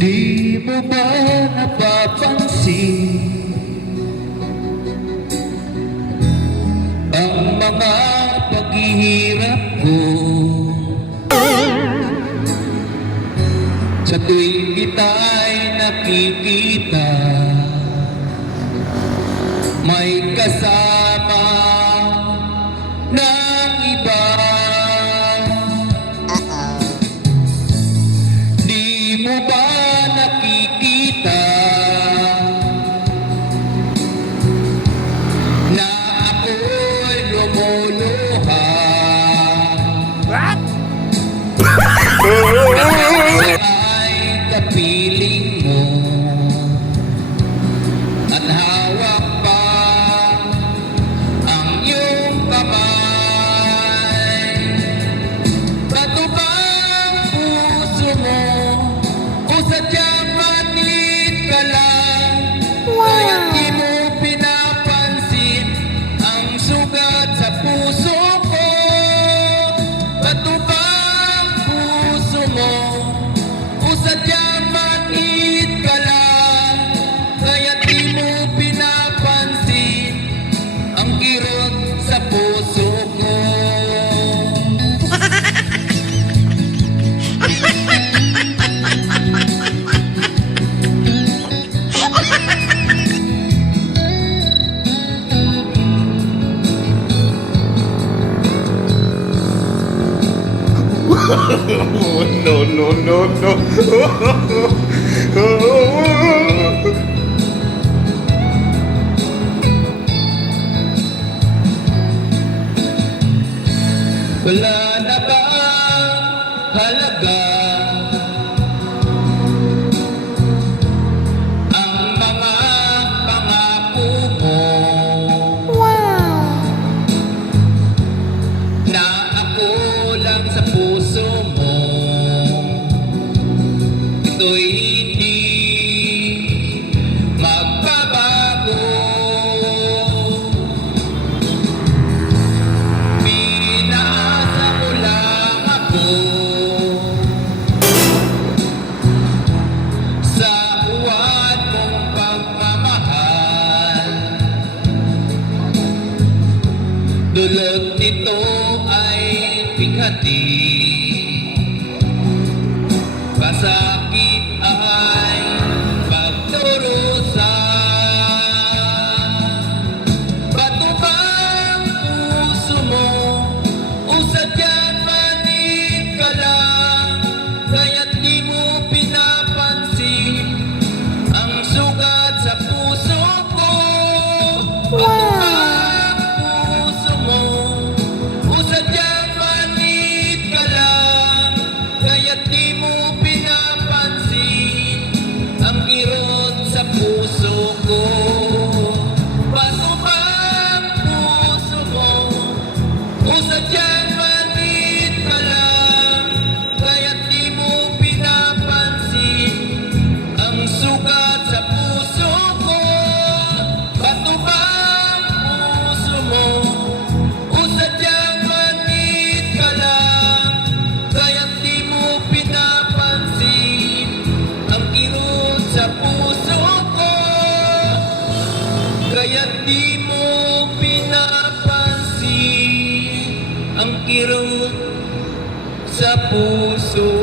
Di mo ba napapansin ang mga paghihirap ko sa tuwing kita'y nakikita? May kasama ng iba. Di mo ba nakikita na ako'y lumuluha? Ay kapiling mo at hawak pa ang iyong kamay. Bato ba ang puso mo o sadyang manit ka lang? Kaya di mo pinapansin ang sugat sa puso ko. Bato ba ang puso mo o sadyang manit ka lang? Kaya di mo pinapansin ang kirot sa puso ko. No, no, no, no. Wala na ba halaga ang mga pangako mo? Na ako lang sa puso mo, ito'y hindi magbabago. Pinaasa mo lang ako sa huwad mong pagmamahal. Dulot nito ay pighati, pasakit ay pagdurusa. Bato ba ang puso mo o sadyang manit ka lang? Kaya't di mo pinapansin ang sugat sa puso ko. Bato ba ang puso mo o sadyang manit ka lang? Kaya't di mo pinapansin ang kirot sa puso ko. Bato ba ang puso mo o sadyang manit ka lang? Kaya't di mo pinapansin ang sugat sa puso ko. Bato ba ang puso mo o sadyang manit ka lang? Kaya't di mo pinapansin ang kirot sa puso ko. Kaya't di mo pinapansin ang kirot sa puso